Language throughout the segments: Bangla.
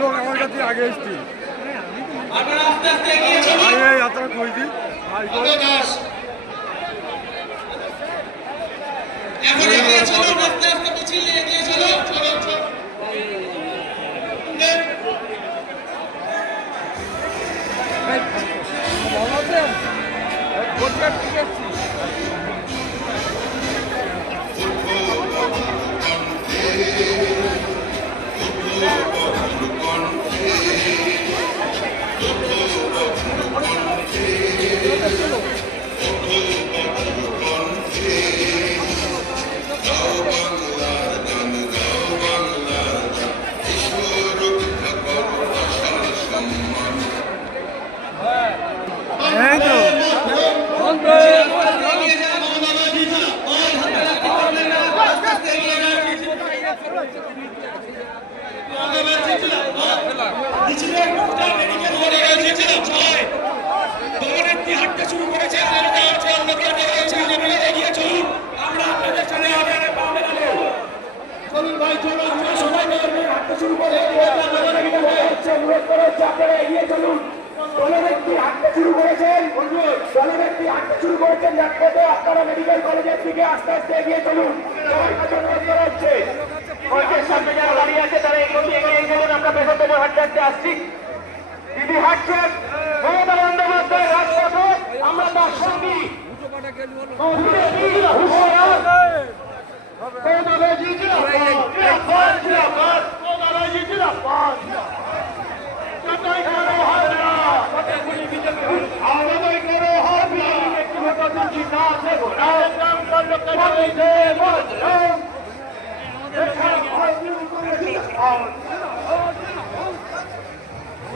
লোক আমার কাছে আগে এসছি যাত্রা করেছি শুরু করেছে চলুন ভাই চলুন আমরা সবাই মিলে হাঁটতে শুরু করে আপনারা এগিয়ে চলুন দলব্যক্তি হাঁটতে শুরু করেছেন দলব্যক্তি হাঁটতে শুরু করেছেন যাত্রাতে আপনারা মেডিকেল কলেজের দিকে আস্তে আস্তে এগিয়ে চলুন হচ্ছে কলেজের সামনে যারা দাঁড়িয়ে আছে তারা এগিয়ে চলুন আমরা পেছন পেছন হাঁটতে হাঁটতে আসছি দিদি হাঁটছেন মমতা বন্দ্যোপাধ্যায় রাজপথে আমরা তার সঙ্গী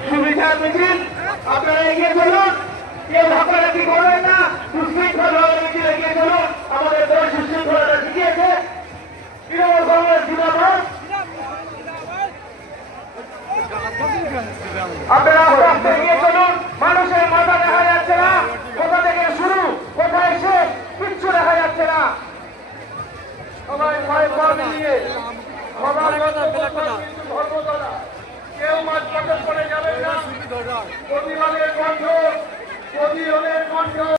সুবিধা মিছিল আপনারা এগিয়ে চলুন কেউ ধাক্কাধাক্কি করবেন না সুশৃঙ্খলভাবে মিছিল এগিয়ে চলুন আমাদের দল সুশৃঙ্খলতা শিখিয়েছে তৃণমূল কংগ্রেস জিন্দাবাদ আপনারা আস্তে এগিয়ে চলুন মানুষের মাথা দেখা যাচ্ছে না কোথা থেকে শুরু কোথায় শেষ কিচ্ছু দেখা যাচ্ছে না সবাই ভয় পা মিলিয়ে কেউ মাঝপথে পড়ে যাবেন না প্রতিবাদের কণ্ঠ